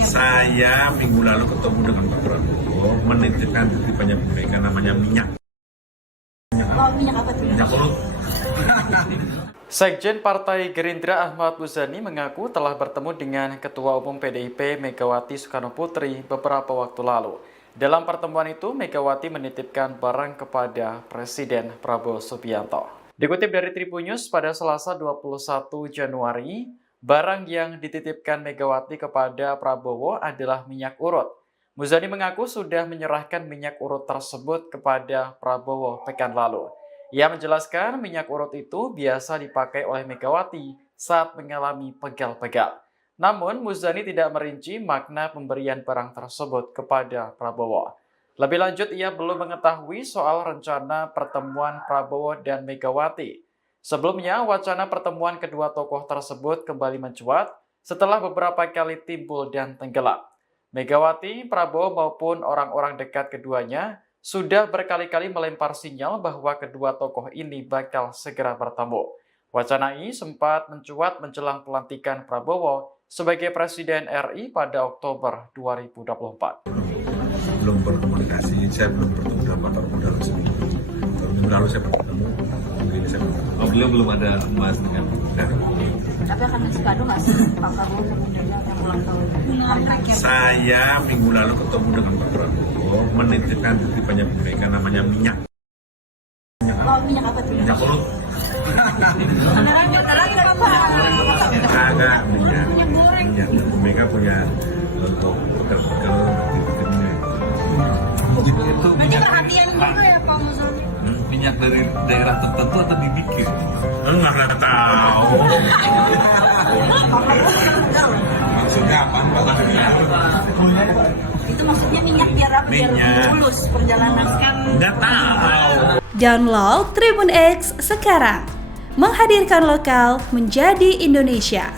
Saya minggu lalu ketemu dengan Pak Prabowo, menitipkan titipannya Bu Mega namanya minyak. Minyak apa tuh? Minyak perut. Sekjen Partai Gerindra Ahmad Muzani mengaku telah bertemu dengan Ketua Umum PDIP Megawati Soekarnoputri beberapa waktu lalu. Dalam pertemuan itu, Megawati menitipkan barang kepada Presiden Prabowo Subianto. Dikutip dari Tribun News, pada Selasa 21 Januari, barang yang dititipkan Megawati kepada Prabowo adalah minyak urut. Muzani mengaku sudah menyerahkan minyak urut tersebut kepada Prabowo pekan lalu. Ia menjelaskan minyak urut itu biasa dipakai oleh Megawati saat mengalami pegal-pegal. Namun, Muzani tidak merinci makna pemberian barang tersebut kepada Prabowo. Lebih lanjut, ia belum mengetahui soal rencana pertemuan Prabowo dan Megawati. Sebelumnya, wacana pertemuan kedua tokoh tersebut kembali mencuat setelah beberapa kali timbul dan tenggelam. Megawati, Prabowo maupun orang-orang dekat keduanya sudah berkali-kali melempar sinyal bahwa kedua tokoh ini bakal segera bertemu. Wacana ini sempat mencuat menjelang pelantikan Prabowo sebagai Presiden RI pada Oktober 2024. Belum berkomunikasi, saya belum bertemu dengan Pak Prabowo dalam seminggu. Minggu lalu saya bertemu, ini saya bertemu. Oh, beliau belum ada membahas dengan Tapi akan sekado nggak sih Pak Prabowo kemudian yang ulang tahun? Saya minggu lalu ketemu dengan Pak Prabowo, menitipkan titipannya Bu Mega namanya minyak. Minyak apa tuh? Minyak perut. Agak minyak. Minyak goreng. Minyak. Bu Mega punya untuk pekel-pekel titipnya. itu Berarti perhatian juga ya Pak Muzani? minyak dari daerah tertentu atau dibikin? Enggak tahu. Maksudnya apa? Itu maksudnya minyak biar apa? Biar Minyak. mulus perjalanan kan? Enggak tahu. Download Tribun X sekarang, menghadirkan lokal menjadi Indonesia.